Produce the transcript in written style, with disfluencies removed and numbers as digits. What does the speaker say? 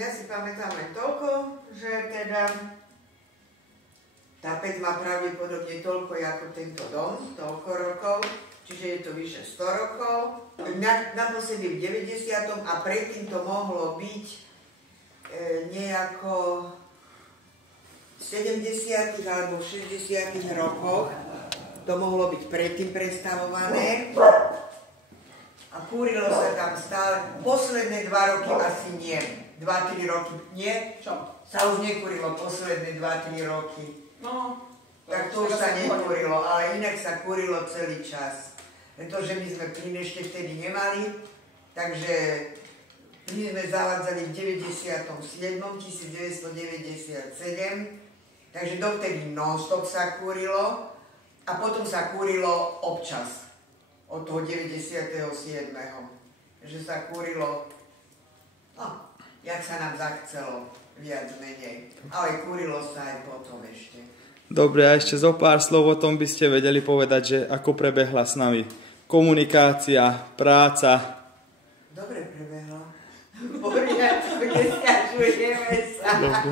ja si pamätám len toľko, že teda tá pec má pravdepodobne toľko ako tento dom, toľko rokov, čiže je to vyše 100 rokov. Naposledy v 90. a predtým to mohlo byť nejako v 70. alebo v 60. rokoch. To mohlo byť predtým prestavované. A kúrilo sa tam stále. Posledné 2 roky asi nie. 2-3 roky nie. Čo? Sa už nekúrilo posledné 2-3 roky. No. Tak to už sa nekúrilo, ale inak sa kúrilo celý čas. Pretože my sme plyn ešte vtedy nemali, takže plyn sme zavádzali v 1997, takže dovtedy non-stop sa kúrilo a potom sa kúrilo občas. Od toho 97. Že sa kúrilo, no, jak sa nám zachcelo, viac menej. Ale kúrilo sa aj potom ešte. Dobre, a ešte zo pár slov o tom by ste vedeli povedať, že ako prebehla s nami komunikácia, práca. Dobre prebehla. V poriadku, nesťažujeme sa. Dobre.